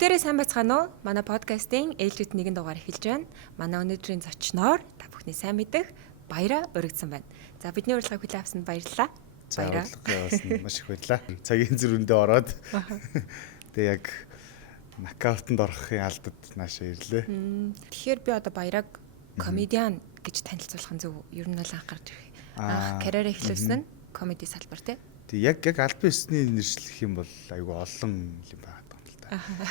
Бүгдээрээ сайн байцгаана уу? Манай подкастын ээлжид нэгэн дугаар эхэлж байна. Манай өнөөдрийн зочноор та бүхний сайн мэдэх Баяра урагдсан байна. За бидний урилгыг хүлээн авсанд баярлалаа. Баяра. Урилгыг маш их баярлалаа. Цагийн зөрүүндээ ороод. Тэгээ яг нокаутанд орохын алдад наашаа ирлээ. Тэгэхээр би одоо Баяраг комедиан гэж танилцуулах нь зөв. Ер нь бол анх гарч ирэх. Анх карьераа эхлүүлсэн нь комеди салбар тий. Тэг яг албан ёсны нэршлэх юм бол айгүй олон юм байна.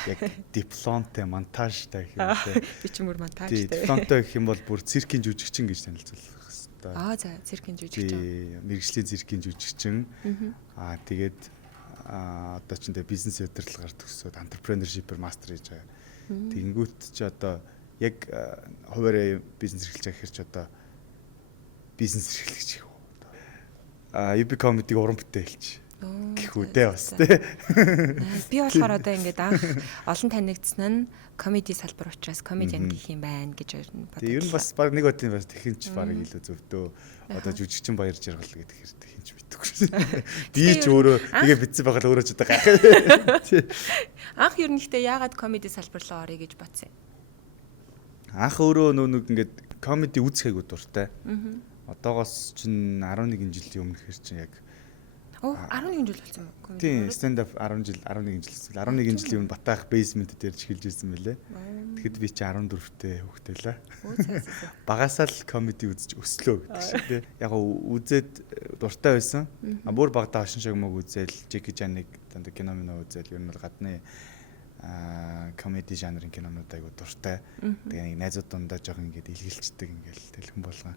Яг дипломтой, монтажтай гэх юм те. Би ч мөр монтажтай. Дипломтой гэх юм бол бүр циркийн жүжигчин гэж танилцуулах хэрэгтэй. За циркийн жүжигчин. Мэргэжлийн циркийн жүжигчин. Тэгээд одоо ч энэ бизнес удирдлагаар төгсөөд entrepreneurship-ээр мастер хийж байгаа. Тэгэнгүүт ч одоо яг хуваараа бизнес эрхэлж байгаа гэхэр ч одоо бизнес эрхлэгч. UB comedy уран бүтээлч. Гэхүүдээ бас тий. Би болохоор одоо ингээд анх олон танигдсан нь комеди салбар учраас комедиан гэх юм байна гэж бодлоо. Ер нь бас баг нэг удаа бас тэхинч баг илүү зөвдөө одоо жүжигчин баяр жаргал гэдэг хэрэг тэхинч мэдгүй. Би ч өөрөө тэгээ битсэн байгаа л өөрөө ч одоо гайхаа. Анх ер нь гэхдээ яагаад комеди салбар руу орё гэж бодсон юм? Анх өөрөө нэг ингээд комеди үзэхайг дуртай. Одоогоос чинь 11 жилийн өмнөх хэр чинь яг 11 жил болсон юм комеди. Тийм, stand up 11 жил. 11 жилийн өмнө Батаах basement дээр эхэлж ирсэн мөлий. Тэгэхэд би чи 14-тэй хүүхдээлээ. Багасаа л комеди үзэж өслөө гэдэг шиг тий. Яг үзээд дуртай байсан. Бүр багтаа хошин шогмог үзэл, Jackie Chan-ыг дандаа кино минь үзэл, ер нь бол гадны комеди жанрын кинонууд айгу дуртай. Тэгээ нэг найзууд дундаа жоох ингээд илгэлцдэг ингээл тэлхэн болгоо.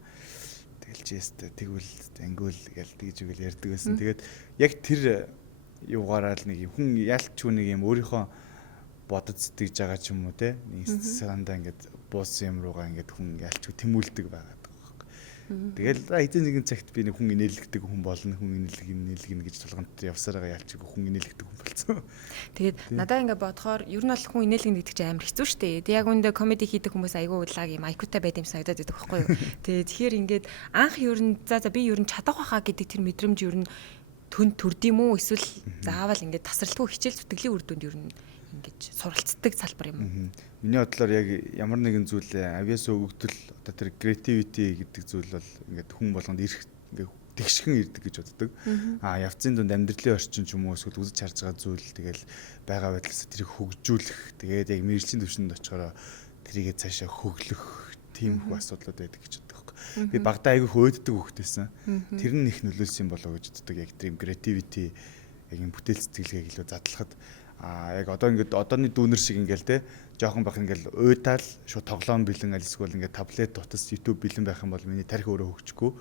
Тэгэлжээстэй тэгвэл ангиул гээл тэгж үгэл ярьдаг байсан. Тэгээд яг тэр юугаараа л нэг хүн ялч нэг юм өөрийнхөө бодож сэтгэж байгаа ч юм уу те нэг сандаа ингээд буусан юм руугаа ингээд хүн ялч тэмүүлдэг байгаа. Тэгэл эдийн нэгэн цагт би нэг хүн инээлгдэг хүн болно, хүн инээлгэнэ гэж тулгамд явсаар байгаа ялч хүн инээлгдэг хүн болсон. Тэгээд надаа ингээ бодохоор ер нь бол хүн инээлгэнэ гэдэг чинь амар хэцүү шттэ. Тэг яг үндэ комеди хийдэг хүмүүс айгүй удлаг юм IQ-тай байд юм санагдаад байдаг байхгүй юу. Тэгэхээр ингээд анх ер нь за би ер нь чадах байхаа гэдэг тэр мэдрэмж ер нь төнд төрд юм уу эсвэл заавал ингээд тасралтгүй хичээл зүтгэлийн үр дүнд ер нь ингэж суралцдаг салбар юм уу? Миний бодлоор яг ямар нэгэн зүйл авьяас өгөгдөл одоо тэр creativity гэдэг зүйл бол ингээд хүн болгонд ирэх ингээд тэгшхэн ирдэг гэж боддог. Явцын дунд амьдралын орчин ч юм уу эсвэл үзэж харж байгаа зүйл тэгэл байгаа байдлаас тэрийг хөгжүүлэх тэгээд яг мэргэжлийн түвшинд очихороо тэрийгээ цаашаа хөглөх тийм их асуудлууд байдаг гэж боддог. Би багтаа айгүй хөөддөг хөхтэйсэн. Тэр нь их нөлөөлсөн болоо гэж боддог. Яг тийм creativity яг юм бүтээл сэтгэлгээг илүү задлахад яг одоо ингээд одооны дүүнер шиг ингээл те жоохон бах ингээл уйтаал шууд тоглоом бэлэн эсвэл ингээд таблет тутас YouTube бэлэн байх юм бол миний тарих өөрөө хөгжихгүй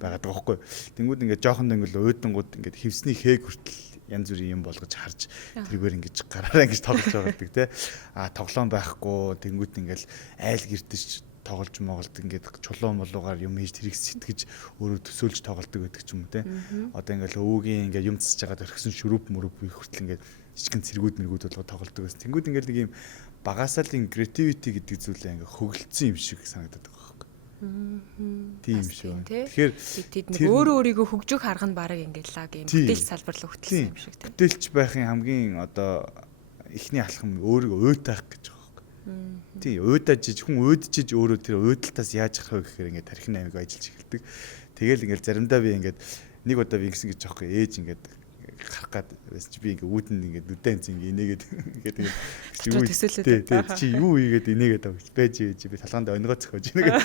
байгаад байгаа байхгүй. Тэнгүүд ингээд жоохон ингээл уйдангууд ингээд хевсний хээг хүртэл янз бүрийн юм болгож харж тэргээр ингэж гараараа ингэж тоглож байгаадаг те тоглоом байхгүй тэнгүүд ингээл айл гэртэж тоглож моголдог ингээд чулуун болуугаар юм хийж тэрийг сэтгэж өөрөө төсөөлж тоглодог байдаг ч юм уу те. Одоо ингээл өвөгийн ингээд юм цэсэж байгаа төрхсөн шүрүүп мөрөв хүртэл ингээд жижигэн цэргүүд мэргүүд болгоо тоглодог байсан. Тэнгүүд ингээл нэг юм багасаал ин creativity гэдэг зүйлээ ингээ хөгөлдсөн юм шиг санагдаад байгаа байхгүй. Тийм шүү. Тэгэхээр тэд нэг өөрөө өөрийгөө хөгжих арга нь бараг ингээл лаг юм бүтээлч салбар руу хөтлсөн юм шиг тийм. Бүтээлч байхын хамгийн одоо эхний алхам өөрийгөө уйтаах гэж байгаа байхгүй. Тийм уйдаж хүн уйдчиж өөрөө тэр уйдалтаас яаж гарах вэ гэхээр ингээ тархины аймаг ажиллаж эхэлдэг. Тэгэл ингээл заримдаа би ингээд нэг удаа би ингэсэн гэж жоохгүй ээж ингээд гарах гад байсан чи би ингээ үүдэн ингээ нүдэн зин инээгээд ингээ чи юу ийгээд инээгээд байж би талгаанд өнгөө зөхөж нэгээд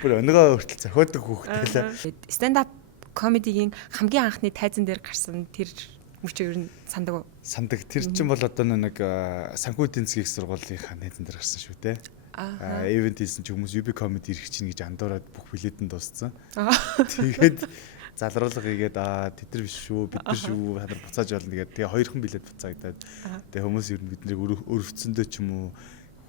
бүр өнгөө хүртэл зохиодог хүүхдэлээ. Stand up comedy-гийн хамгийн анхны тайзан дээр гарсан тэр мөч ер нь сандаг уу? Сандаг. Тэр чинь бол одоо нэг санхүү эдийн засгийн сургуулийн тайзан дээр гарсан шүү те. Event хийсэн чи хүмүүс UB comedy ирэх чинь гэж андуураад бүх билетэн дууссан. Тэгээд залруулга хийгээд тэд нар биш шүү бид нар шүү хадар буцааж болно тэгээд тэгээ хоёрхан билет буцаагдаад тэгээ хүмүүс ер нь биднийг өрөвцөндөө ч юм уу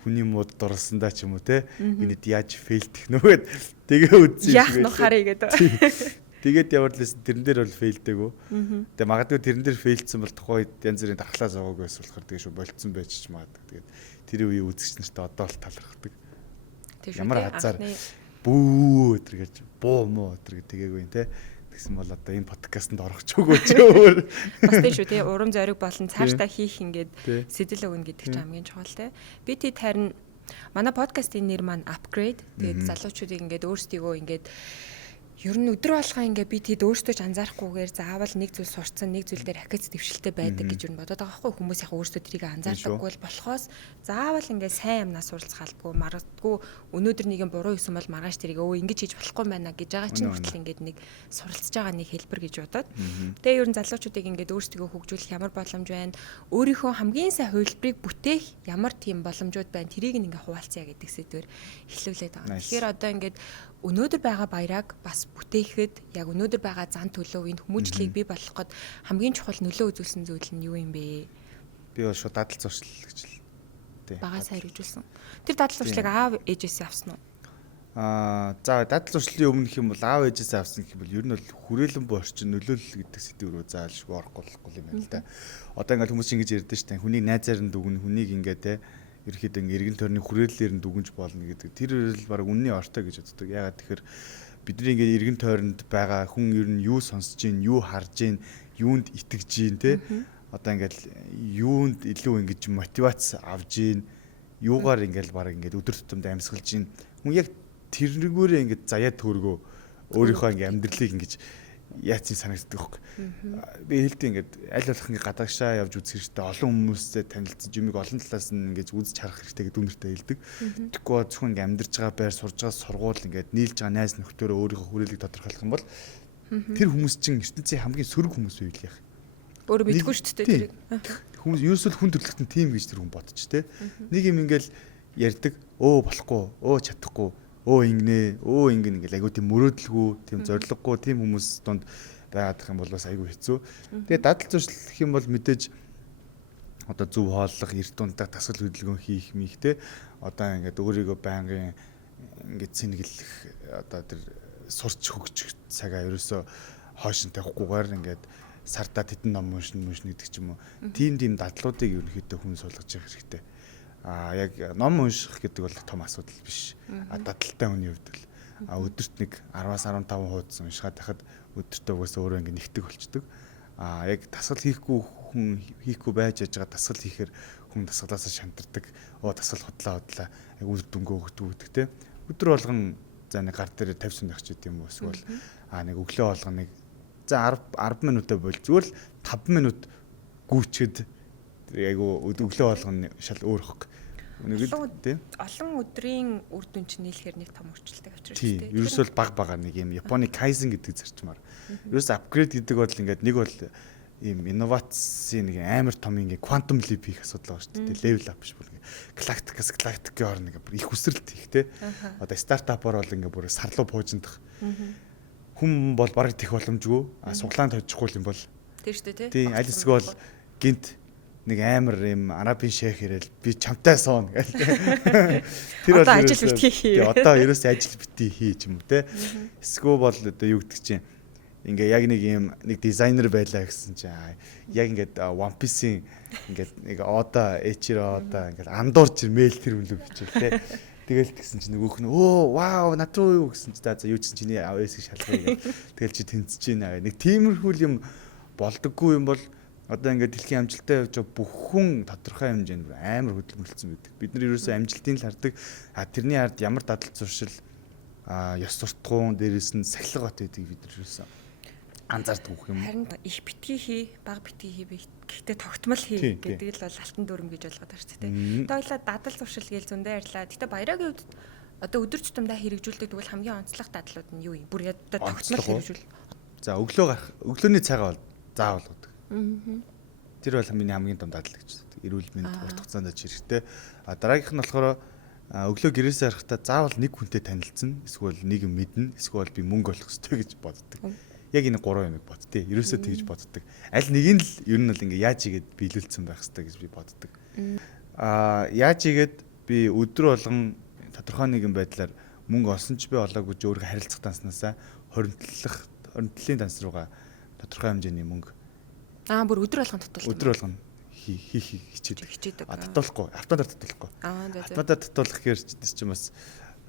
хүний мод дурлсандаа ч юм уу те энэд яаж фейлдэх нүгэд тэгээ үзсэн яах нь харъя гэдэг. Тэгээд яварлаас тэрэн дээр бол фейлдэггүй. Тэгээ магадгүй тэрэн дээр фейлдсэн бол тухайн үед янз бүрийн дархлаа зовоог байсан болохоор тэгээ шүү болцсон байж ч магадгүй. Тэгээд тэр үеийн үзэгч нарт одоо л талархдаг. Ямар хазар бүү өдр гэж буу муу өдр гэгээгүй те. Тэгсэн бол одоо энэ подкастт орох ч үгүй ч өөр. Бас тийм шүү тий. Урам зориг болон цаашдаа хийх ингээд сэтэл өгнө гэдэг чинь хамгийн чухал тий. Би тэд харин манай подкастын нэр маань Upgrade. Тэгээд залуучуудыг ингээд өөрсдийгөө ингээд ер нь өдөр болгоо ингээ би тэд өөртөө ч анзаарахгүйгээр заавал нэг зүйл сурцсан нэг зүйл дээр ахиц дэвшилтэй байдаг гэж юу бодоод байгаа байхгүй хүмүүс яг өөртөө тэрийг анзаардаггүй бол болохоос заавал ингээ сайн юмнаас суралцахалгүй маргадгүй өнөөдөр нэг юм буруу хийсэн бол маргааш тэрийг ингэж хийж болохгүй байна гэж байгаа чинь хүртэл ингээд нэг суралцж байгаа нэг хэлбэр гэж бодоод тэгээ ер нь залуучуудыг ингээд өөрсдөө хөгжүүлэх ямар боломж байна өөрийнхөө хамгийн сайн хувилбарыг бүтээх ямар тийм боломжууд байна тэрийг ингээ хуваалцъя гэдэг сэдвээр эхлүүлээд байгаа. Тэгэхээр одоо ингээд өнөөдөр байгаа баяраг бас бүтээхэд яг өнөөдөр байгаа зан төлөвийн хүмүүжлийг бий болгоход хамгийн чухал нөлөө үзүүлсэн зүйл нь юу юм бэ? Би бол шууд дадал зуршил гэж л тий. Багасаа хэрэгжүүлсэн. Тэр дадал зуршлыг аав ээжээсээ авсан уу? За дадал зуршлын өмнө гэх юм бол аав ээжээсээ авсан гэх юм бол ер нь бол хүрээлэн буй орчин нөлөөлөл гэдэг сэдв рүү заалшгүй орохгүй юм байна л да. Одоо ингээд хүмүүс ингэж ярьдэн шүү дээ. Хүнийг найзаар нь дүгнэ, хүнийг ингээд те ерөөхдөө эргэн тойрны хүрээллээр нь дүгнж болно гэдэг. Тэр л баг үнний ортой гэж боддог. Ягаад тэгэхээр бидний ингээд эргэн тойронд байгаа хүн ер нь юу сонсож гин, юу харж гин, юунд итгэж гин те. Одоо ингээд юунд илүү ингэж мотивац авж гин, юугаар ингээд баг ингээд өдөр тутамд амьсгалж гин. Хүн яг тэрнгүүрээ ингээд заяа төргөө өөрийнхөө ингээд амьдралыг ингэж яатсан санагддаг хөөх. Би хэлдэг ингээд аль болох ингээд гадагшаа явж үзэх хэрэгтэй, олон хүмүүстэй танилцж юмыг олон талаас нь ингээд үзэж харах хэрэгтэй гэдэг үнэртэй хэлдэг. Тэгэхгүй зөвхөн ингээд амьдарч байгаа байр сурж байгаа сургууль ингээд нийлж байгаа найз нөхдөөрөө өөрийнхөө хүрээлийг тодорхойлох юм бол тэр хүмүүс чинь ертөнцийн хамгийн сөрөг хүмүүс байл яах. Өөрөө мэдгүй шүү дээ тэрийг. Хүмүүс ерөөсөө хүн төрлөختөн тийм гэж тэр хүн бодож тэ. Нэг юм ингээд ярьдаг, өө болохгүй, өө чадахгүй ингэнэ ингээл айгуу тийм мөрөөдөлгүй тийм зориггүй тийм хүмүүс донд байгаад их юм бол бас айгуу хэцүү. Тэгээ дадал зуршил гэх юм бол мэдээж одоо зөв хооллох, эрт дундаа тасгал хөдөлгөөн хийх михтэй одоо ингээд өөрийгөө байнгын ингээд сэнгэлэх одоо тэр сурч хөгжих цагаа ерөөсөө хойш нь тавихгүйгээр ингээд сардаа тедэн ном уншин гэдэг ч юм уу. Тийм дадлуудыг ерөнхийдөө хүн суулгаж явах хэрэгтэй. Яг ном унших гэдэг бол том асуудал биш. Дадалтай хүний хувьд бол өдөрт нэг 10-аас 15 хуудас уншихад тахад өдөртөө угаасаа өөрөө ингэ нэгтгэх болчдөг. Яг дасгал хийхгүй байж байгаа дасгал хийхээр хүн дасгалаасаа шантардаг. Дасгал хотлоо яг үр дүнгөө өгдөг те. Өдөр болгон за нэг гар дээр 50 сунах ч гэдэм юм уу эсвэл нэг өглөө болгоныг за 10 минутаа бол зүгээр л 5 минут гүйчгэд айгу өглөө болгоно шал өөр хөх. Олон өдрийн үр дүн чинь нийлэхээр нэг том өөрчлөлт авчирч байна. Тийм. Ерөөсөө баг нэг юм Японы Kaizen гэдэг зарчмаар. Ерөөсөө апгрейд гэдэг бол ингээд нэг бол ийм инновацийн нэг амар том ингээд quantum leap хийх асуудал байгаа шүү дээ. Level up биш бүр ингээд galactic-ийн орно ингээд их хүсрэлт хийх те. Одоо стартапаар бол ингээд бүр сарлуу буужиндах. Хүн бол бараг тех боломжгүй. Суглаанд хожихгүй юм бол. Тийм шүү дээ те. Тийм. Аль эсвэл бол гинт нэг амар юм арабын шейх ирэл би чамтай сууна гэл. Тэр бол одоо ажил битгий хий. Одоо ерөөсөө ажил битгий хий ч юм уу те. Эсвэл бол одоо юу гэдэг чинь ингээ яг нэг юм нэг дизайнер байлаа гэсэн чинь яг ингээд One Piece-ийн ингээд нэг Oda Eiichiro ингээд андуурч мэйл тэр үлээ бичээл те. Тэгэл тэгсэн чинь нөгөөх нь вау над руу юу гэсэн чинь за юу ч чиний авэсийг шалгая гэл. Тэгэл чи тэнцэж байна. Нэг тиймэрхүү юм болдоггүй юм бол одоо ингээд дэлхийн амжилттай явж байгаа бүх хүн тодорхой хэмжээнд амар хөдөлмөрлөсөн байдаг. Бид нар ерөөсөө амжилтыг л хардаг. Тэрний ард ямар дадал зуршил ёс суртахуун дээрээс нь сахилга бат байдгийг бид нар ерөөсөө анзаардаг юм. Харин их битгий хий, бага битгий хий гэхдээ тогтмол хий гэдэг л бол алтан дүрм гэж ойлгоод байна ч тийм. Одоо хоёлаа дадал зуршил гээл зөндөө ярьлаа. Гэтэ баярагийн үед одоо өдөр тутамдаа хэрэгжүүлдэг тэгвэл хамгийн онцлог дадлууд нь юу юм? Бүр одоо тогтмол хэрэгжүүл. За өглөөний цагаа бол заавал удаг. Тэр бол хамгийн том дадал гэж байна. Эрүүл мэнд урт хугацаанд аж хэрэгтэй. Дараагийнх нь болохоор өглөө гэрээсээ харахтаа заавал нэг хүнтэй танилцсан, эсвэл нэг юм мэднэ, эсвэл би мөнгө олох хэрэгтэй гэж боддог. Яг энэ гурван юмыг бод тий. Ерөөсөө тэгж боддог. Аль нэг нь л ер нь бол ингээ яаж игээд биелүүлсэн байх хэрэгтэй гэж би боддог. Яаж игээд би өдөр болгон тодорхой нэгэн байдлаар мөнгө олсон ч би олоогүй ч өөрийгөө харилцах данснасаа хоригдлын данс руугаа тодорхой хэмжээний мөнгө бүр өдөр болгон татуулдаг. Өдөр болгон хичээдэг. Татуулахгүй, автоматар татуулахгүй. Автоматар татуулах гэхээр чинь бас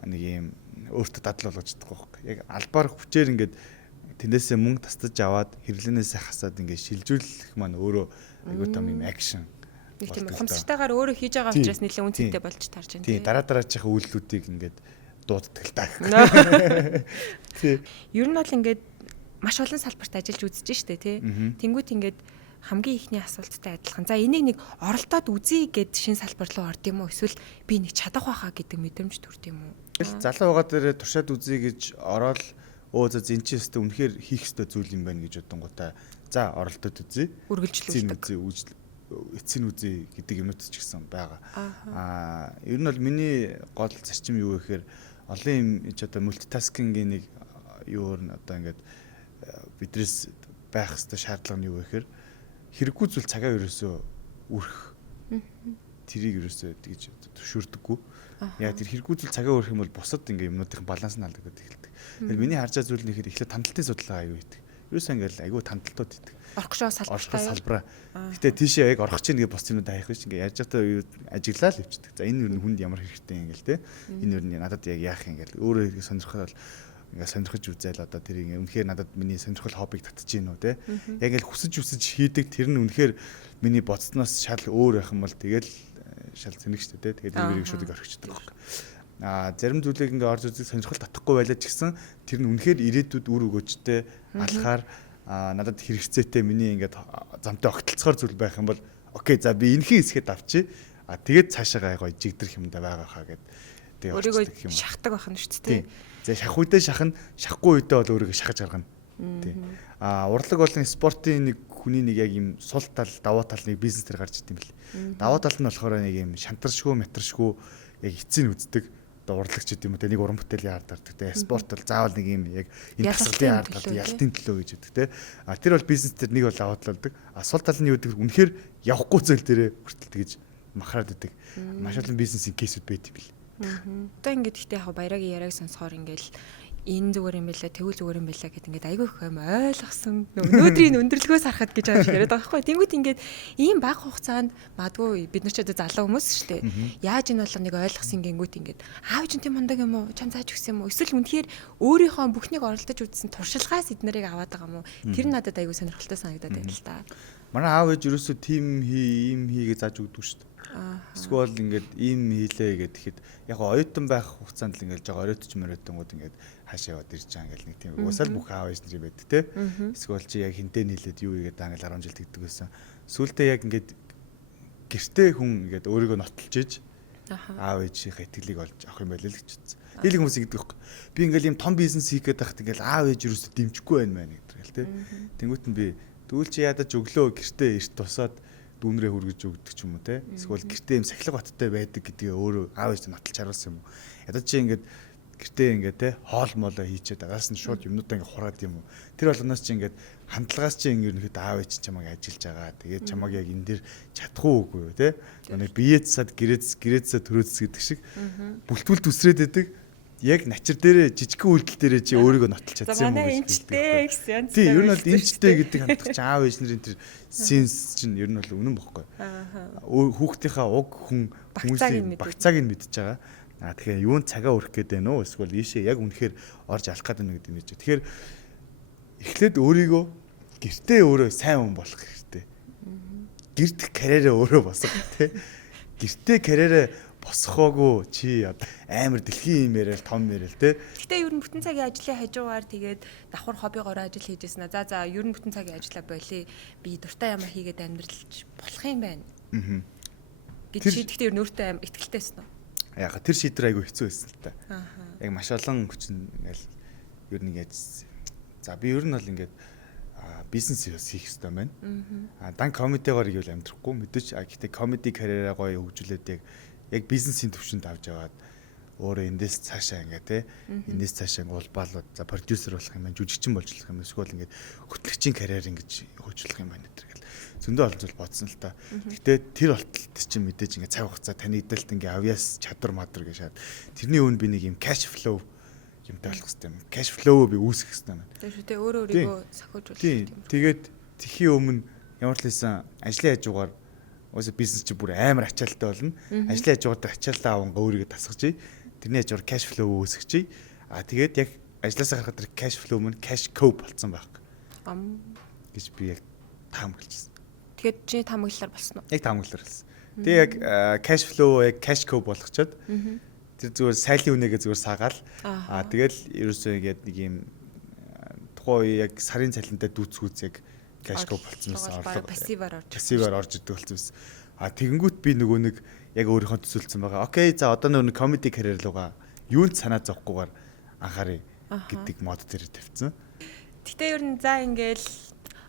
нэг юм өөртөө дадал болгож чадахгүй байхгүй. Яг албаар хүчээр ингээд тэндээсээ мөнгө тастаж аваад хэрэглэнээсээ хасаад ингээд шилжүүлэх маань өөрөө айгуу том юм акшн. Нэг тийм ухамсартайгаар өөрөө хийж байгаа учраас нэлээд үнцэнтэй болж тарж байна. Тийм дараачихаа үйлдэлүүдийг ингээд дууддаг л та. Тий. Ер нь бол ингээд маш олон салбарт ажиллаж үзэж штэ тий. Тэнгүүт ингээд хамгийн ихний асуулттай адилхан. За энийг нэг оролдоод үзье гэд шинэ салбар руу орд юм уу? Эсвэл би нэг чадах байхаа гэдэг мэдрэмж төрд юм уу? Залуу байгаа дээр туршаад үзье гэж ороод за энэ чинь өстө үнэхээр хийх ёстой зүйл юм байна гэж бодонгуудаа за оролдоод үзье. Үргэлжлүүлдэг. Эцсийн үзье гэдэг юмнууд ч гэсэн байгаа. Ер нь бол миний гол зарчим юу гэхээр олон юм одоо мультитаскингийн нэг юу н одоо ингээд бидрээс байх ёстой шаардлага нь юу гэхээр хэрэггүй зүйл цагаа ерөөсөө үрэх. Тэрийг ерөөсөө тэгж төшөөрдөггүй. Яг тэр хэрэггүй зүйл цагаа өрөх юм бол бусад ингээ юмнуудын баланс нь алдагдаад эхэлдэг. Тэгэхээр миний харж байгаа зүйл нь ихэд эхлээд тандалтын судалгаа аюу хийдэг. Ерөөсөө ингээл айгүй тандалтууд хийдэг. Орох салбараа. Гэтэ тийшээ яг орох чинь ингээ бус юмуд хаях биш ингээ ярьж байхдаа ажиглаа л өвчдөг. За энэ юу н хүнд ямар хэрэгтэй юм ингээл те. Энэ юу н надад яг яах юм ингээл өөрөө сонирхол ингээ сонирхож үзээл одоо тэр ингээ үнэхээр надад миний сонирхол хоббиг татчих юм уу те. Яг ингээл хүсэж хийдэг тэр нь үнэхээр миний бодсноос шал өөр байх юм бол тэгэл шал зэнэг штэ те. Тэгээд тэрийг шууд орхичдаг байхгүй. Зарим зүйлийг ингээ орж үзэх сонирхол татахгүй байлаа ч гэсэн тэр нь үнэхээр ирээдүйд үр өгөөжтэй алхаар надад хэрэгцээтэй миний ингээд замтай огтлцохоор зүйл байх юм бол окей за би энэхий хэсгээд авчи. Тэгээд цаашаа гоё жигдэрх юмдаа байгаа хаа гэд. Тэгээд өөрийгөө шахдаг байх нь шүү дээ. За шах үедээ шахна, шахгүй үедээ бол өөрийгөө шахаж гаргана. Тий. Урлаг болон спортын нэг хүний нэг яг юм сул тал, даваа тал нэг бизнес төр гарч идэм бэл. Даваа тал нь болохоор нэг юм шантаршгүй, матршгүй яг эцсийн үздэг. Одоо урлагч гэдэг юм уу те нэг уран бүтээлийн ард гардаг те. Спорт бол заавал нэг юм яг энэ тасгалын ард гардаг, ялтын төлөө гэж гэдэг те. Тэр бол бизнес төр нэг бол даваа тал болдог. Сул тал нь юу гэдэг үнэхээр явахгүй зүйл дээрээ хүртэл тэгж махраад идэг. Маш олон бизнесийн кейсүүд байт юм бэл. Одоо ингээд ихтэй яг баярагийн яриаг сонсохоор ингээл энэ зүгээр юм байлаа, тэгвэл зүгээр юм байлаа гэд ингээд айгүй их юм ойлгосон. Өнөөдрийн өндөрлгөөс харахад гэж байгаа юм яриад байгаа байхгүй. Тэнгүүт ингээд ийм бага хугацаанд магадгүй бид нар ч одоо залуу хүмүүс шүү дээ. Яаж энэ болго нэг ойлгосон гингүүт ингээд аав чинь тийм мундаг юм уу? Чам зааж өгсөн юм уу? Эсвэл үнэхээр өөрийнхөө бүхнийг оролдож үзсэн туршлагаас эднэрийг аваад байгаа юм уу? Тэр надад айгүй сонирхолтой санагдаад байна л да. Манай аав ээж ерөөсөө ийм хийгээ зааж өгдөг шүү дээ. Эсвэл ингээд ийм хийлээ гэхэд яг оюутан байх хугацаанд л ингээд жоо оройтч мөрөйтөнгүүд ингээд хаашаа яваад ирж байгаа ингээд нэг тийм уусаал бүх аав ээж нар байдаг те. Эсвэл чи яг хинтээ нийлээд юу игээд байгаа ингээд 10 жил тэгдэг байсан. Сүүлдээ яг ингээд гэртээ хүн ингээд өөрийгөө нотолж иж аав ээжийнхээ итгэлийг олж авах юм байл л гэж үзсэн. Дийлэг хүмүүс ингэдэг байхгүй. Би ингээд ийм том бизнес хийх гээд байхад ингээд аав ээж юусоо дэмжихгүй байна мэн гэдэг л те. Тэнгүүт нь би тэгвэл чи ядаж өглөө гэртээ эрт тусаад дүүнрээ хүргэж өгдөг ч юм уу те. Эсвэл гэртээ юм сахилга баттай байдаг гэдгийг өөрөө аав ээж нотолж харуулсан юм уу. Ядаж чи ингээд гэртээ ингээд те хоол молоо хийчихэд агаас нь шууд юмнуудаа ингээд хураад юм уу. Тэр болгоноос чи ингээд хандлагаас чи ингээд аав ээж чамайг ажиллаж байгаа. Тэгээд чамайг яг энэ дэр чадах уугүй юу те. Нэг биеэд сад гэрээдсээ төрөөс гэдэг шиг бүлтгүүл төсрөөд байдаг. Яг начир дээрээ жижигхэн үйлдэл дээрээ чи өөрийгөө нотолж чадсан юм уу гэж байна. Гэсэн. Тийм, ер нь бол эмчтэй гэдэг хандах чи аав ээж нарын тэр сенс чинь ер нь бол үнэн бохгүй. Хүүхдийнхаа уг хүмүүсийн багцааг нь мэдж байгаа. Тэгэхээр юунд цагаа өрөх гээд байна уу? Эсвэл ийшээ яг үнэхээр орж алах гээд байна гэдэг юм чи. Тэгэхээр эхлээд өөрийгөө гэртээ өөрөө сайн хүн болох хэрэгтэй. Гэрт карьераа өөрөө босгох тий. Гэртээ карьераа босхоогүй чи амар дэлхийн юм яриад том яриад те. Гэтэ ер нь бүтэн цагийн ажлын хажуугаар тэгээд давхар хоббигоор ажил хийж яснаа. За ер нь бүтэн цагийн ажлаа болиё. Би дуртай юм хийгээд амьдралж болох юм байна. Гэт шийдэхдээ ер нь өөртөө аим итгэлтэйсэн үү? Яг тэр шийдвэр айгүй хэцүү байсан л та. Яг маш олон хүчин ингээл ер нь ингэж. За би ер нь бол ингээд бизнес хийх хэрэгтэй байна. Дан комедигаар ивэл амьдрахгүй мэдээч. Гэтэ комеди карьераа гоё хөгжүүлээд яг бизнесийн төвшөнд авч яваад өөрөө эндээс цаашаа ингээ те эндээс цаашаа улбаалууд за продюсер болох юм байна, жүжигчин болж болох юм байна, эсвэл ингээ хөтлөгчийн карьер ингэж хөгжүүлэх юм байна гэдэг л зөндөө олон зүйл бодсон л та. Гэтэ тэр болтолт чинь мэдээж ингээ цаг хугацаа танигдалт ингээ авьяас чадвар мадвар гэж шаад тэрний өмнө би нэг юм cash flow юмтай болох хэрэгтэй юм. Cash flow би үүсгэх хэрэгтэй юм. Тэр шүү дээ өөрийгөө сахиужуулах юм. Тэгээд тэхийн өмнө ямар ч хэлсэн ажлын хажуугаар өөсө бизнес чи бүр амар ачаалттай болно. Ажлын хажуугаар ачаалтаа аван өөрийгөө тасгаж, тэрний хажуугаар cash flow үүсгэж. Тэгээд яг ажлаасаа гарахад тэр cash flow мөн cash cow болцсон байх гэж би яг таамаглажсэн. Тэгэхээр чи таамаглалаар болсон уу? Яг таамаглалаар болсон. Тэгээ яг cash flow яг cash cow болгочоод тэр зүгээр сайлын үнэгээ зүгээр саагаал. Тэгэл ерөөсөө ингээд нэг юм тухайн яг сарын цалинтай дүүцгүүц яг cash cow болцсноос орлого пассиваар орж ирдэг болсон байсан. Тэгэнгүүт би нөгөө нэг яг өөрийнхөө төсөөлсөн байгаа. Окей, за одоо нөгөө comedy career руугаа юунд санаа зовхгүйгээр анхаарай гэдэг мод дээр тавьсан. Гэтэ ер нь за ингээл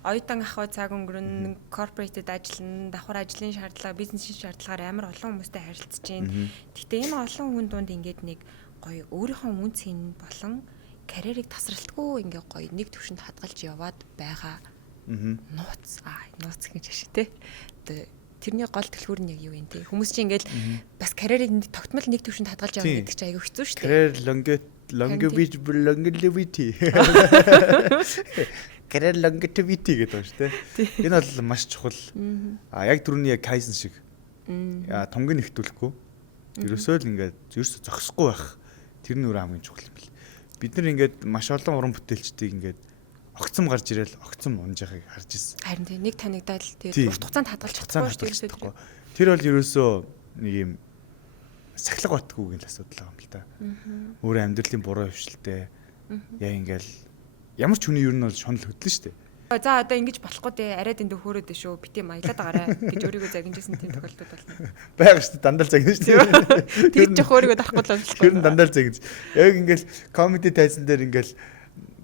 оюутан ахуй цаг өнгөрөн corporate-д ажиллана, давхар ажлын шаардлага, бизнесийн шаардлагаар амар олон хүмүүстэй харилцаж байна. Гэтэ энэ олон хүн дунд ингээд нэг гоё өөрийнхөө үн цэн болон карьерийг тасралтгүй ингээ гоё нэг төвшөнд хадгалж яваад байгаа. Нууц гэж ашиг те. Тэрний гол төлхөр нь яг юу юм те. Хүмүүс чинь ингээл бас карьерийг тогтмол нэг төвшөнд хадгалж явна гэдэг чинь айгүй хэцүү шүү дээ. Career longevity. Career longevity гэдэг байна шүү дээ. Энэ бол маш чухал. Яг түрүүний яг Kaizen шиг. Тунгийн нэхтүүлэхгүй. Ерөөсөө л ингээд ерөөсөө зогсохгүй байх. Тэр нь өөрөө хамгийн чухал юм бэл. Бид нар ингээд маш олон уран бүтээлчдийг ингээд огцом гарч ирээл огцом унжихыг харж ирсэн. Харин тийм нэг танигдаад тийм урт хугацаанд хадгалж чадахгүй. Тэр бол ерөөсөө нэг юм сахилга батгүйгийн л асуудал байгаа юм л да. Өөр амьдралын буруу хөвшилтэй. Яг ингээл ямар ч хүний ер нь бол шунал хөдлөн шүү дээ. За одоо ингэж болохгүй дээ. Арай дэндүү хөөрөөд шүү. Бити маялаад байгаарай гэж өөрийгөө загинжсэн тийм тохиолдол болно. Бага шүү дээ. Дандаа загинж шүү дээ. Тэгж жоох өөрийгөө дарахгүй л болохгүй. Тэр нь дандаа загинж. Яг ингээл comedy тайзан дээр ингээл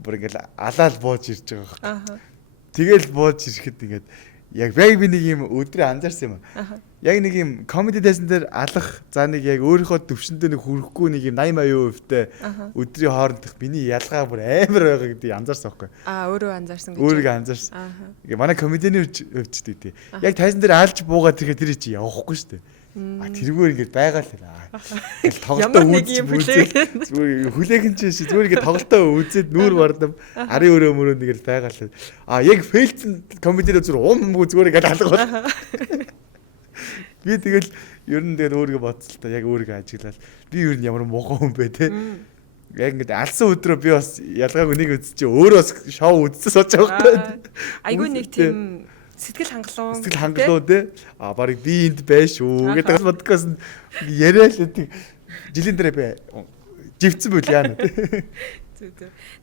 бүр ингээл алаал бууж ирж байгаа байхгүй. Тэгэл бууж ирэхэд ингээд яг би нэг юм өдрөө анзаарсан юм аа. Яг нэг юм comedy тайзан дээр алах за нэг яг өөрийнхөө төвшөндөө нэг хүрэхгүй нэг юм 80% өдрийн хоорондох миний ялгаа бүр амар байгаа гэдгийг анзаарсан байхгүй. Өөрөө анзаарсан гэж. Өөрийгөө анзаарсан. Ингээ манай комедианы өвчтэй тий. Яг тайзан дээр алж буугаад ирэхэд тэр чи явахгүй шүү дээ. Тэргээр ингээд байгаа л ингээл тоглолтоо үзээд хүлээхэн чи зүгээр ингээд тоглолтоо үзээд нүүр бардам арын өрөө мөрөө нэгээр байгаа л яг фейлцэн комедиэр зүгээр зүгээр ингээд алга. Би тэгэл ер нь тэгээд өөрийгөө бодсон л та яг өөрийгөө ажиглал. Би ер нь ямар муухай хүн бэ те. Яг ингээд алсан өдрөө би бас ялгаагүй нэг үзчих чи өөрөө шоу үзсэн сууж байгаа байхгүй. Айгүй нэг тийм сэтгэл хангалуун те. Барыг би энд байж шүү гэдэг подкаст яриа л гэдэг. Жилийн дараа би живцэн бүл яана.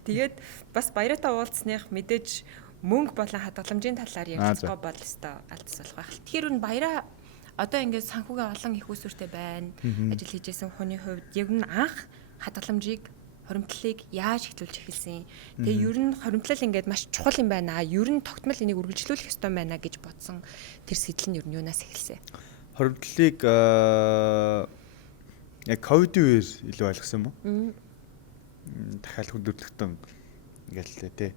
Тэгээд бас баяраа уулзсных мэдээж мөнгө болон хадгаламжийн талаар ярилцгаа бол өстой алдс болох байх. Тэгэхээр энэ баяраа одоо ингээд санхүүгээ олон их усүртэй байна. Ажил хийжсэн хүний хувьд яг нь анх хадгаламжийг хоримтлалыг яаж эхлүүлж эхэлсэн. Тэгээ ер нь хоримтлал ингээд маш чухал юм байна. Ер нь тогтмол энийг үргэлжлүүлэх ёстой байна гэж бодсон тэр сэтэл нь ер нь юунаас эхэлсэн? Хоримтлалыг яг ковидын үеэр илүү ойлгосон юм уу? Дахиад хүндрэлтэн ингээл тэ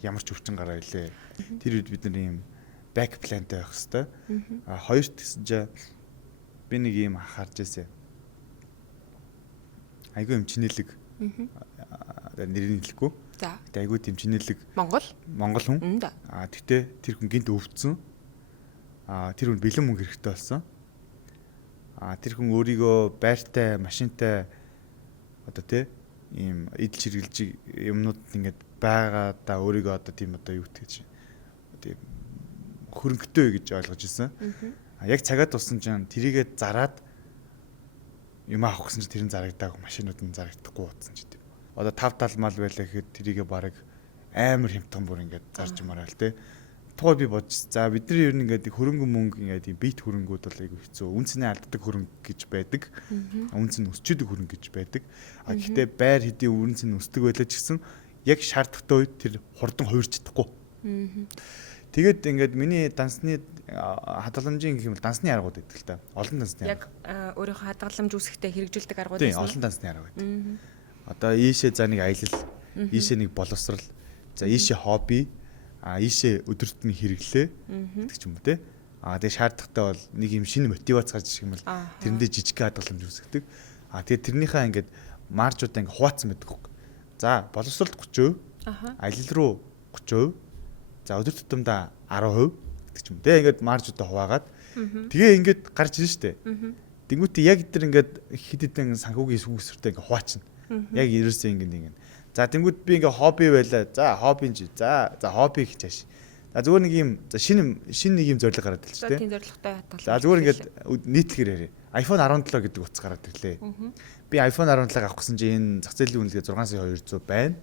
ямар ч өвчин гараа илээ. Тэр үед бид нар ийм back plan-тай байх хэвээр. Хоёрт гэсэн чинь би нэг ийм анхаарч байсан. Айгүй юм чинэлэг. Нэрийг хэлэхгүй. За. Гэтэ айгүй тийм чинэлэг Монгол хүн. Тэгтээ тэр хүн гинт өвдсөн. Тэр хүн бэлэн мөнгө хэрэгтэй болсон. Тэр хүн өөрийгөө байртай, машинтай одоо тий ийм идэл чиргэлж юмнууд ингээд байгаадаа өөрийгөө одоо тийм одоо юу гэж тийм хөрөнгөтэй гэж ойлгож ирсэн. Яг цагаад туссан чинь тэрийгээ зараад юм авах гэсэн чинь тэрэн зарагдаагүй машинууд нь зарагдахгүй утсан ч тийм. Одоо 5 мал байлаа гэхэд тэрийгээ бараг амар хямдхан бүр ингээд зарж мараа л тий. Тухай би бодчих. За бидний ер нь ингээд хөрөнгө мөнгө ингээд бит хөрөнгүүд бол айгүй хэцүү. Үнцний алддаг хөрөнгө гэж байдаг. Үнц нь өсчөдөг хөрөнгө гэж байдаг. Гэхдээ байр хэдийн үнц нь өсдөг байлаа ч гэсэн яг шаардлагатай үед тэр хурдан хувирч чадахгүй. Тэгээд ингээд миний дансны хадгаламжийн гэх юм бол дансны аргууд байдаг л та. Олон дансны арга. Яг өөрийнхөө хадгаламж үүсгэхдээ хэрэгжүүлдэг аргууд байна. Тийм, олон дансны арга байдаг. Одоо ийшээ за нэг аялал, ийшээ нэг боловсрал, за ийшээ хобби, ийшээ өдөртний хэрэглээ гэдэг ч юм уу те. Тэгээ шаардлагатай бол нэг юм шинэ мотивац гарч ирэх юм бол тэрэндээ жижиг хадгаламж үүсгэдэг. Тэгээд тэрнийхээ ингээд маржуудаа ингээд хуваацсан байдаг хөөх. За боловсролд 30%, аялал руу 30%, за өдөр тутамдаа 10% гэдэг ч юм. Тэгээ ингээд маржуудаа хуваагаад тэгээ ингээд гарч ирнэ штэ. Тэнгүүтээ яг тэр ингээд хэд хэдэн санхүүгийн сүнсэртэй ингээд хуваачна. Яг ерөөсөө ингээд За тэнгууд би ингээ хобби байлаа. За хобби чи. За хобби гэж хааш. За зүгээр нэг юм шинэ нэг юм зорилго гараад ирж тийм зорилготой хатгал. За зүгээр ингээд нийтлэгээр яриа. iPhone 17 гэдэг утас гараад ирлээ. Би iPhone 17 авах гэсэн чинь энэ зах зээлийн үнэлгээ 6,200 байна.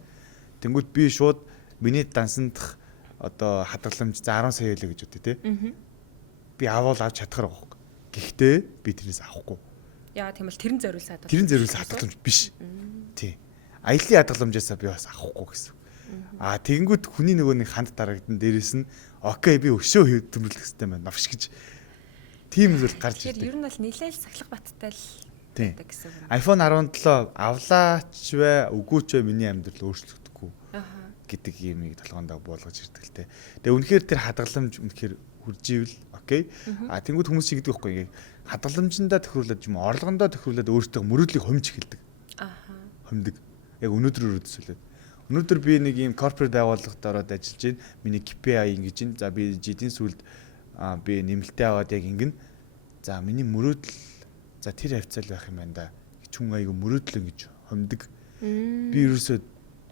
Тэнгүүд би шууд миний дансандах одоо хадгаламж за 10 сая байлаа гэж үтээ тий. Би аваад авч чадхаар байгаа. Гэхдээ би тэрнээс авахгүй. Яа тийм л тэрэн зориулсан хадгаламж. Тэрэн зориулсан хадгаламж биш. Тий. Аяллаа хадгаламжаасаа би бас авахгүй гэсэн. Тэгэнгүүт хүний нөгөө нэг ханд дарагдан дээрээс нь окей би өшөө хөдөлмөрлөх хэрэгтэй байна. Навш гэж. Тийм зүйл гарч ирдэг. Тэгэхээр ер нь бол нэлээд сахилга баттай л байдаг гэсэн үг. iPhone 17 авлаач вэ, үгүй ч вэ миний амьдрал өөрчлөгдөхгүй гэдэг юмыг толгоондоо буулгаж ирдэг л те. Тэгээ үнэхээр тэр хадгаламж үнэхээр хүрж ивэл окей. Тэнгүүд хүмүүс шиг гэдэг байхгүй. Хадгаламжиндаа тохируулаад юм орлогондоо тохируулаад өөртөө мөрөөдлийг хомж эхэлдэг. Хомдөг. Яг өнөөдрөөр төсөөлөд. Өнөөдөр би нэг юм корпорат байгууллагад ороод ажиллаж байна. Миний KPI ингэж байна. За би жидийн сүлд би нэмэлтээ аваад яг ингэн. За миний мөрөөдөл за тэр хавцал байх юм байна да. Хүн аяга мөрөөдөл ингэж хомдөг. Би ерөөсөө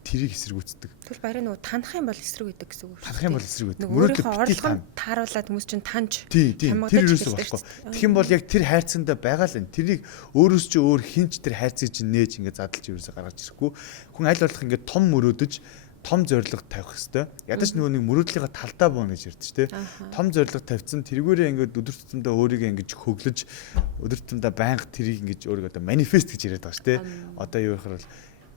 тэрийг эсэргүүцдэг. Тэгвэл барай нөгөө танах юм бол эсрэг байдаг гэсэн үг шүү дээ. Танах юм бол эсрэг байдаг. Мөрөөдөл орлогонд тааруулаад хүмүүс чинь таньж. Тийм. Тэр ерөөсөө болохгүй. Тэгэх юм бол яг тэр хайрцаандаа байгаа л энэ. Тэрийг өөрөөс чи өөр хинч тэр хайрцгийг чинь нээж ингэ задлж ерөөсөө гаргаж ирэхгүй. Хүн аль болох ингэ том мөрөөдөж том зорилго тавих хэвээр. Ядаж нөгөө нэг мөрөөдлийнхаа талдаа бууна гэж ярьдэж тэ. Том зорилго тавьсан тэргүүрээ ингээд өдөр тутамдаа өөрийгөө ингэж хөглөж өдөр тутамдаа байнга тэрийг ингэж өөрийгөө одоо манифест гэж яриад байгаа ш тэ. Одоо юу гэхээр бол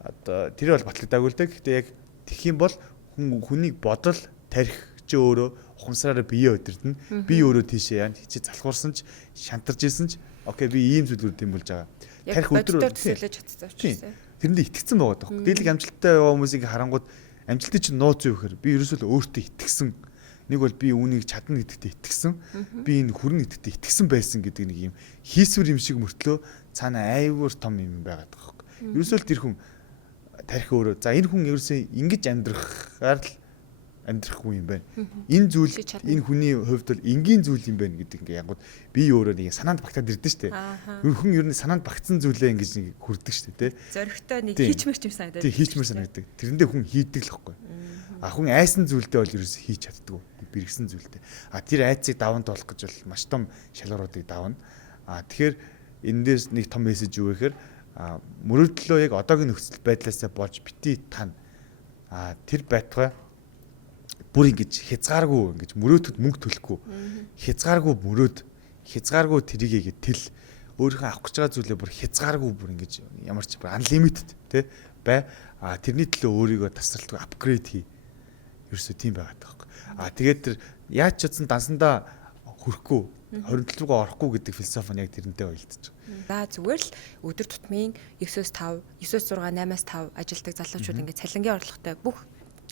одоо тэр бол батлагдаагүй л дээ. Гэхдээ яг тэгэх юм бол хүнийг бодол тарих чи өөрөө ухамсараараа бие өдөрдөн. Би өөрөө тийшээ яа чи залхуурсан ч шантарч исэн ч окей би ийм зүйлүүд юм болж байгаа. Тарих өдрөөр төсөөлөж чадсан учраас. Тэрэндээ итгэцэн байгаа даа. Дийлэг амжилттай яваа хүмүүсийг харангууд амжилтыг чинь нууц юу гэхээр би ерөөсөө өөртөө итгэсэн. Нэг бол би үүнийг чадна гэдэгтээ итгэсэн. Би энэ хүрнэ гэдэгтээ итгэсэн байсан гэдэг нэг юм хийсвэр юм шиг мөртлөө цаана айвуур том юм байгаад байгаа хөөх. Ерөөсөө л тэр хүн тарих өөрөө. За энэ хүн ерөөсөө ингэж амьдрахаар л амьдрахгүй юм байна. Энэ зүйл энэ хүний хувьд бол энгийн зүйл юм байна гэдэг ингээ янгууд би өөрөө нэг санаанд багтаад ирдэ штэ. Хүн ер нь санаанд багтсан зүйлээ ингэж нэг хүрдэг штэ тий. Зоригтой нэг хийчмэр юм санагдаад. Тий хийчмэр санагддаг. Тэрэндээ хүн хийдэг л хэвгүй. Хүн айсан зүйлдээ бол ерөөсөө хийж чаддгүй. Бэргсэн зүйлдээ. Тэр айцыг даван тоолох гэж бол маш том шалгууруудыг давна. Тэгэхээр эндээс нэг том мессеж юу гэхээр мөрөөдлөө яг одоогийн нөхцөл байдлаасаа болж бити тань. Тэр байтугай бүр ингэж хязгааргүй ингэж мөрөөдөд мөнгө төлөхгүй хязгааргүй мөрөөд хязгааргүй тэрийгээ тэл өөрийнхөө авах гэж байгаа зүйлээ бүр хязгааргүй бүр ингэж ямар ч unlimited тий бай тэрний төлөө өөрийгөө тасралтгүй апгрейд хий ерөөсөө тийм байгаад байгаа. Тэгээд тэр яаж ч чадсан дансандаа хүрэхгүй 27 руу орохгүй гэдэг философи нь яг тэрнтэй уялдаж За байгаа. зүгээр л өдөр тутмын 9-өөс 5, 9-өөс 6, 8-аас 5 ажилдаг залуучууд ингээд цалингийн орлоготой бүх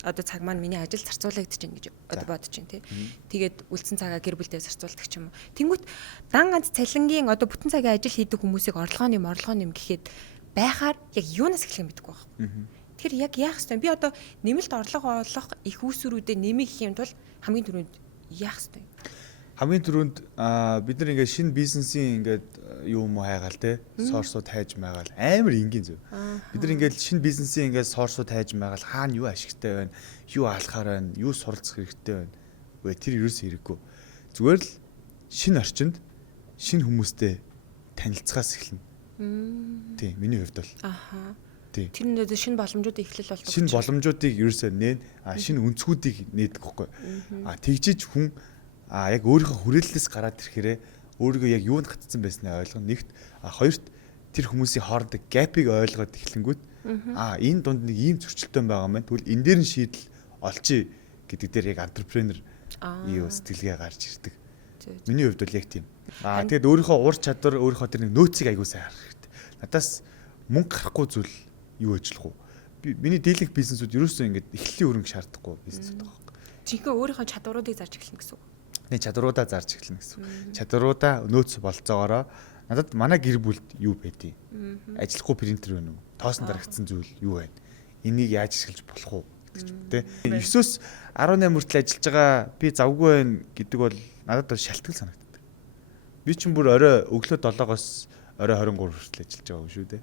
одоо цаг маань миний ажил зарцуулагдаж байна гэж одоо бодож байна тий. Тэгээд үлдсэн цагаа гэр бүлдээ зарцуулдаг ч юм уу. Тэнгүүт дан ганц цалингийн одоо бүтэн цагийн ажил хийдэг хүмүүсийг орлогооны юм гэхэд байхаар яг юунаас эхлэх юм мэдэхгүй байна. Тэгэхээр яг яах ёстой. Би одоо нэмэлт орлого олох их үүсвэрүүдэд нэмэх юм бол хамгийн түрүүнд яах ёстой. Хамгийн түрүүнд бид нар ингээд шинэ бизнесийн ингээд юу юм хайгаал те сорсууд хайж майгаал амар энгийн зөв. Бид нар ингээд шинэ бизнесийн ингээд сорсууд хайж майгаал хаана юу ашигтай байна, юу алхахаар байна, юу суралцах хэрэгтэй байна. Үгүй тэр ерөөсөө хэрэггүй. Зүгээр л шинэ орчинд шинэ хүмүүстэй танилцахаас эхэлнэ. Тийм миний хувьд бол. Тэр нь шинэ боломжуудыг эхлэл болдог. Шинэ боломжуудыг ерөөсөө нээн шинэ өнцгүүдийг нээдэг байхгүй. Тэгжиж хүн яг өөрийнхөө хүрээллээс гараад ирэхээрээ өөрийгөө яг юунд гатцсан байснаа ойлгоно. Нэгт хоёрт тэр хүмүүсийн хоорондоо гэпийг ойлгоод эхлэнгүүт энэ дунд нэг ийм зөрчилтэй байгаа юм байна. Тэгвэл энэ дээр нь шийдэл олчий гэдэг дээр яг антрепренер юу сэтгэлгээ гарч ирдэг. Миний хувьд бол яг тийм. Тэгээд өөрийнхөө ур чадвар өөрийнхөө тэр нэг нөөцийг аягүй сайн харах хэрэгтэй. Надаас мөнгө гарахгүй зүйл юу ажиллах уу? Миний дийлэх бизнесүүд ерөөсөө ингэж эхлэлийн хөрөнгө шаардахгүй бизнесүүд байгаа юм. Жинхэнэ өөрийнхөө чадваруудыг зарж эхэлнэ гэсэн үг. Чадваруудаа зарж эхэлнэ гэсэн. Чадваруудаа нөөц болцоогоороо надад манай гэр бүлд юу байдیں۔ Ажиллахгүй принтер байна уу? Тоосон дарагдсан зүйл юу байна? Энийг яаж ашиглаж болох уу гэдэг ч юм те. 9-өөс 18 хүртэл ажиллаж байгаа би завгүй байна гэдэг бол надад бол шалтгаал санагддаг. Би ч бүр орой өглөө 7-оос орой 23 хүртэл ажиллаж байгаа шүү дээ.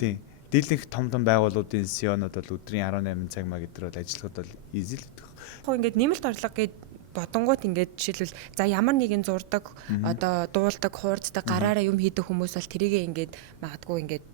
Тийм. дийлэнх том байгууллагуудын CEO-нууд бол өдрийн 18 цаг маа гэдэр бол ажиллахад бол easy л гэдэг. Яг ингээд нэмэлт орлого гээд бодонгууд ингээд жишээлбэл за ямар нэгэн зурдаг одоо дуулдаг, хуурддаг, гараараа юм хийдэг хүмүүс бол тэрийгээ ингээд магадгүй ингээд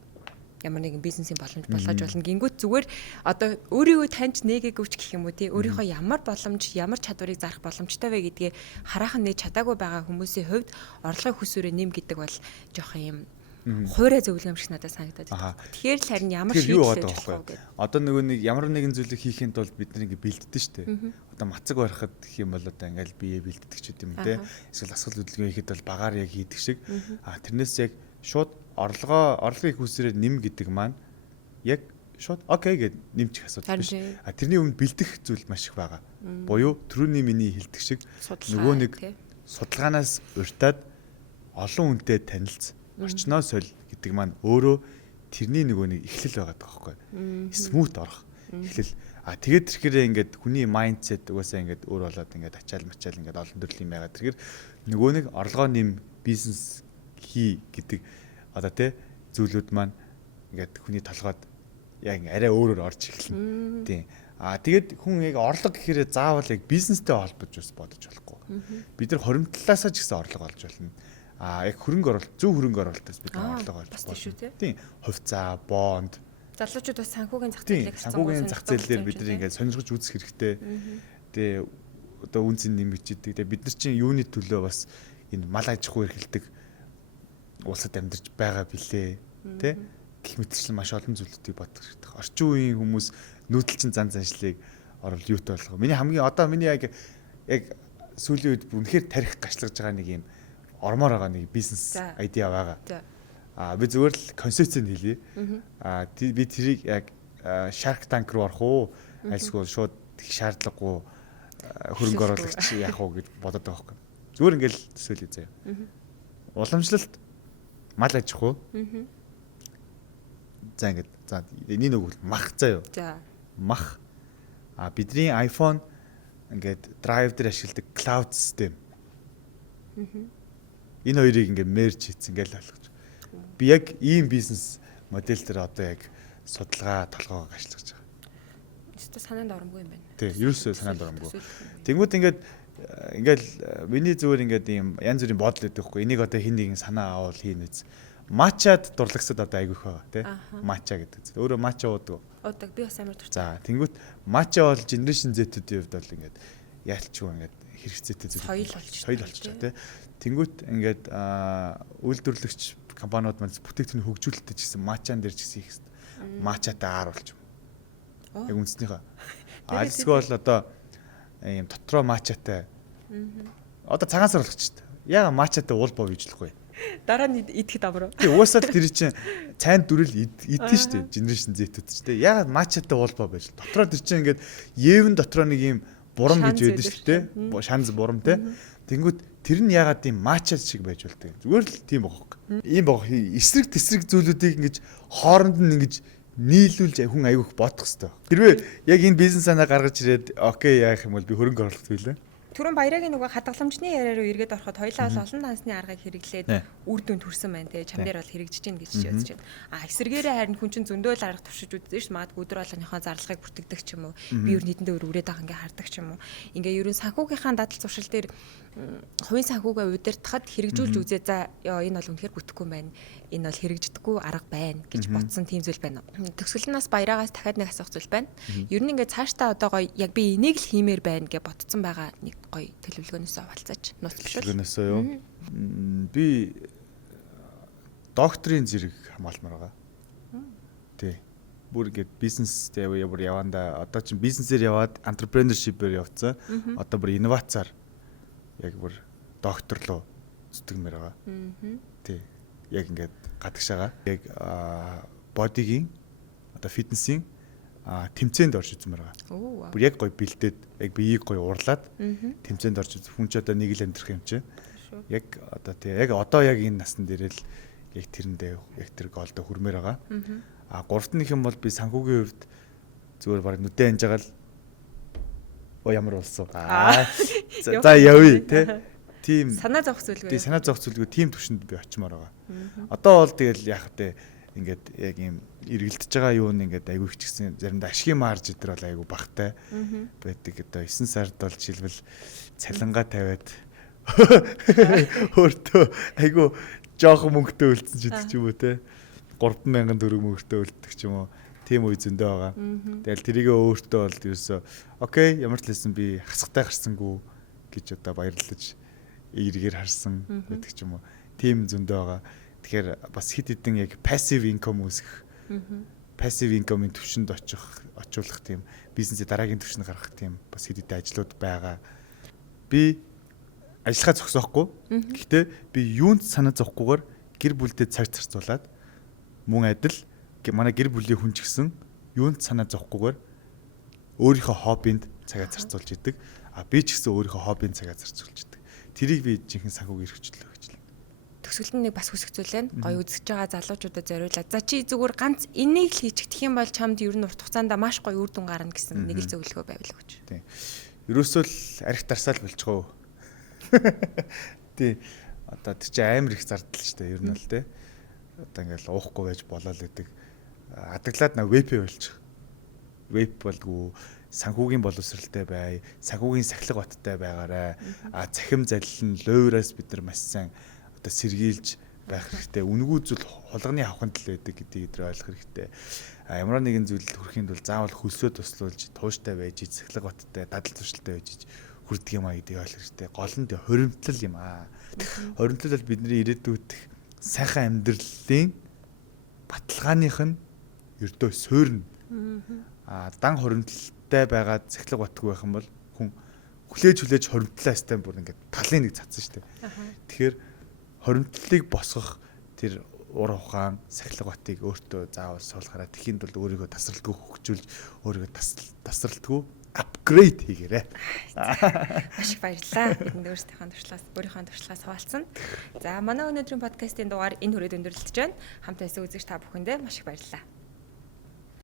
ямар нэгэн бизнесийн боломж болгож болно. Гингүүт зүгээр одоо өөрийгөө таньж нээгээгүйч гэх юм уу тий өөрийнхөө ямар боломж, ямар чадварыг зарах боломжтой вэ гэдгээ хараахан нээж чадаагүй байгаа хүмүүсийн хувьд орлогын хүсвэрээ нэм гэдэг бол жоох юм хуурай зөвлөм шиг надад санагдаад байна. Тэгэхээр л харин ямар шийдэл болох вэ гэдэг. Одоо нөгөө нэг ямар нэгэн зүйлийг хийхэд бол бид нэг бэлддэг шүү дээ. Одоо мацаг барихад гэх юм бол одоо ингээл бие бэлддэг ч гэдэм те. Эсвэл асгал хөдөлгөөн хийхэд бол багаар яг хийдэг шиг. Тэрнээс яг шууд орлогын хүсвэрээ нэм гэдэг маань яг шууд окей гэд нэмчих асуудал биш. Тэрний өмнө бэлдэх зүйл маш их байгаа. Буюу түрүүний миний хэлдэг шиг нөгөө нэг судалгаанаас урьтаад олон хүнтэй танилцсан орчноо соль гэдэг маань өөрөө тэрний нөгөө нэг эхлэл байгаа байхгүй. Смут орох эхлэл. Тэгээд тэрхээрээ ингээд хүний майндсет угаасаа ингээд өөр болоод ингээд ачаал мачаал ингээд олон төрлийн юм байгаа. Тэгэхээр нөгөө нэг орлогоо нэм бизнес хий гэдэг одоо тий зүйлүүд маань ингээд хүний толгойд яг арай өөрөөр орж эхэлнэ. Тийм. Тэгээд хүн яг орлого гэхээр заавал яг бизнестэй холбож ус бодож болохгүй. Бид нар хоримтлалаасаа ч гэсэн орлого олж болно. Яг хөрөнгө оруулалт, зөв хөрөнгө оруулалтаас бид орлого олж болно. Тийм. Хувьцаа, бонд. Залуучууд бас санхүүгийн зах зээлийг санхүүгийн зах зээл дээр бид нар ингээд сонирхож үзэх хэрэгтэй. Тэгээ одоо үнцэн нэмэгч идэг. Тэгээ бид нар чинь юуны төлөө бас энэ мал аж ахуй эрхэлдэг улсад амьдарч байгаа билээ. Тэ? Гэх мэтчлэн маш олон зүйлүүдийг бодох хэрэгтэй. Орчин үеийн хүмүүс нүүдэлчин зан заншлыг орвол юутай болгоо. Миний яг сүүлийн үед үнэхээр тарих гашлаж байгаа нэг юм ормоор байгаа нэг бизнес айдиа байгаа. Би зүгээр л концепцэнд хэлье. Би тэрийг яг Shark Tank руу орох уу? Альсгүй шууд шаардлагагүй хөрөнгө оруулагч яах уу гэж бодоод байгаа байхгүй. Зүгээр ингээл төсөөлье заяа. Уламжлалт мал аж ахуй. За ингээд энэ нэг мах заяа. Мах. Бидний iPhone ингээд drive дээр ашигладаг cloud system. Энэ хоёрыг ингээд merge хийсэн гэж ойлгож. Би яг ийм бизнес модель дээр одоо яг судалгаа толгоог ажиллаж байгаа. Өөртөө санаанд оромгүй юм байна. Тий, ерөөсөө санаанд оромгүй. Тэнгүүд ингээд миний зүгээр ингээд ийм янз бүрийн бодол өгдөг хгүй. Энийг одоо хин нэгэн санаа авал хийн үз. Мачад дурлагсад одоо айгүйх байгаа тий. Мача гэдэг. Өөрөө мача уудаг. Уудаг. Би бас амар дуртай. За, тэнгүүд мача бол generation Z-ийн хувьд бол ингээд яалтчгүй ингээд хэрэгцээтэй зүйл. Соёл болчих тий. Тэнгүүт ингээд үйлдвэрлэгч компаниуд маань бүтээгдэхүүн хөгжүүлэлттэй ч гэсэн мачаан дээр ч гэсэн их мачатай ааруулж юм. Яг үндснийхээ. Альсгүй бол одоо ийм дотроо мачатай. Одоо цагаан сар болгоч шүү дээ. Яга мачатай уул бов ижлэхгүй. Дараа нь идэхэд амруу. Тий уусаад тэр чинь цайнд дүрэл идэн шүү дээ. Generation Z-үүд ч дээ. Яга мачатай уул бов байж. Дотроо тэр чинь ингээд Евэн дотроо нэг ийм бурам гэж байдаг шүү дээ. Шанз бурам те. Тэнгүүд тэр нь ягаад ийм мачад шиг байж болдог. Зүгээр л тийм бохоо. Ийм бохоо эсрэг тэсрэг зүйлүүдийг ингэж хооронд нь ингэж нийлүүлж хүн аягүй бодох хэвээр. Хэрвээ яг энэ бизнес санаа гаргаж ирээд окей яах юм бол би хөрөнгө оруулах зүйлээ. Түрүүн баярагийн нөгөө хадгаламжны яриа руу эргээд ороход хоёлаа олон дансны аргыг хэрэглээд үр дүнд хүрсэн байна те. Чам дээр бол хэрэгжиж гин гэж бодож байна. Эсрэгээрээ харин хүн чинь зөндөөл арга туршиж үзсэн ш магадгүй өдөр болгоныхоо зарлахыг бүртгэдэг ч юм уу. Би ер нь хэдэн дээр үрээд байгаа ингээ хардаг ч юм уу. Ингээ ерөн санхүүгийнхаа дадал зуршил дээр хувийн санхүүгээ удирдахад хэрэгжүүлж үзээ за энэ бол үнэхээр бүтэхгүй юм байна. Энэ бол хэрэгждэггүй арга байна гэж бодсон тийм зүйл байна. Төгсгөлнөөс баяраагаас дахиад нэг асуух зүйл байна. Ер нь ингээ цаашдаа одоо гоё яг би энийг л хиймээр байна гэж бодсон байгаа нэг гоё төлөвлөгөөнөөсөө хавалцаач нууцлал. Төлөвлөгөөнөөсөө юу? Би докторийн зэрэг хамгаалмаар байгаа. Тий. Бүр ингээд бизнестэй бүр явандаа одоо чинь бизнесээр яваад entrepreneurship-ээр явцсан. Одоо бүр инновацаар яг бүр доктор руу зүтгэмээр байгаа. Тий. Яг ингээд гадагшаага. Яг бодигийн одоо фитнесийн тэмцээнд орж үзмээр байгаа. Бүр яг гоё бэлдээд яг биеийг гоё уурлаад тэмцээнд орж хүн ч одоо нэг л амьдрах юм чи. Яг одоо тий яг одоо яг энэ насн дээр л яг тэрэндээ яг тэр голдо хүрмээр байгаа. Гуравт нь хэм бол би санхүүгийн хувьд зүгээр баг нүдэ анж байгаа л ямар болсон. За явъя тий. Тим санаа зовх зүйлгүй. Тий санаа зовх зүйлгүй тим төвшөнд би очимоор байгаа. Одоо бол тэгэл яах вэ? ингээд яг ийм эргэлдэж байгаа юу нь ингээд айгүй хичгсэн заримдаа ашигын марж идэр бол айгүй багтай байдаг. Одоо 9 сард бол жишээлбэл цалингаа тавиад өөртөө айгүй жоохон мөнгөтэй үлдсэн ч гэдэг ч юм уу те 3,000 төгрөг мөнгөтэй үлддэг ч юм уу тийм үе зөндөө байгаа. Тэгэл тэрийгээ өөртөө бол ерөөсөө окей ямар ч лсэн би хасгатай гарсангүй гэж одоо баярлаж эргээр харсан гэдэг ч юм уу тийм зөндөө байгаа. Тэгэхээр бас хэд хэдэн яг passive income үүсгэх passive income-ийн түвшинд очуулах тийм бизнесээ дараагийн түвшинд гаргах тийм бас хэд хэдэн ажлууд байгаа. Би ажиллахаа зогсоохгүй. Гэхдээ би юунд санаа зовхгүйгээр гэр бүлдээ цаг зарцуулаад мөн адил манай гэр бүлийн хүн ч гэсэн юунд санаа зовхгүйгээр өөрийнхөө хоббинд цагаа зарцуулж идэг. А би ч гэсэн өөрийнхөө хоббинд цагаа зарцуулж идэг. Тэрийг би жинхэнэ санхүүгийн эрхчлөө гэж л. Төгсгөлд нэг бас хүсэх зүйл байна. Гоё үзэж байгаа залуучуудад зориулаад. За чи зүгээр ганц энийг л хийчих юм бол чамд ер нь урт хугацаанд маш гоё үр дүн гарна гэсэн нэг л зөвлөгөө байвал өгч. Тийм. Ерөөсөө л арх тарсаал болчихгоо. Тий. Одоо тэр чинь амар их зардал шүү дээ ер нь л тий. Одоо ингээл уухгүй байж болоо л гэдэг. Адаглаад на веб болчих. Веб болгүй санхүүгийн боловсралтай бай, санхүүгийн сахилга баттай байгаарай. Цахим залил нь лойроос бид нар маш сайн одоо сэргийлж байх хэрэгтэй. Үнгүү зүйл хулганы хавханд л байдаг гэдгийг өдрөө ойлгох хэрэгтэй. Ямар нэгэн зүйлд хүрэхэд бол заавал хөлсөө туслуулж, тууштай байж, сахилга баттай, дадал туршилтай байж хүрдэг юм а гэдгийг ойлгох хэрэгтэй. Гол нь хоримтлал юм аа. Хоримтлал бол бидний ирээдүйд сайхан амьдралын баталгааных нь ердөө суурна. Дан хоримтлалтай байгаад сахилга батгүй байх юм бол хүн хүлээж хоримтлаа стай бүр ингээд талын нэг цацсан шүү дээ. Тэгэхээр хоримтлалыг босгох тэр ур ухаан сахилга батыг өөртөө заавал суулгаарай. Тэхинд бол өөрийгөө тасралтгүй хөгжүүлж өөрийгөө тасралтгүй апгрейд хийгээрэй. Маш их баярлалаа. Бидэнд өөрийнхөө туршлагаас хуваалцсан. За манай өнөөдрийн подкастын дугаар энэ хүрээд өндөрлөж байна. Хамт байсан үзэгч та бүхэндээ маш их баярлалаа.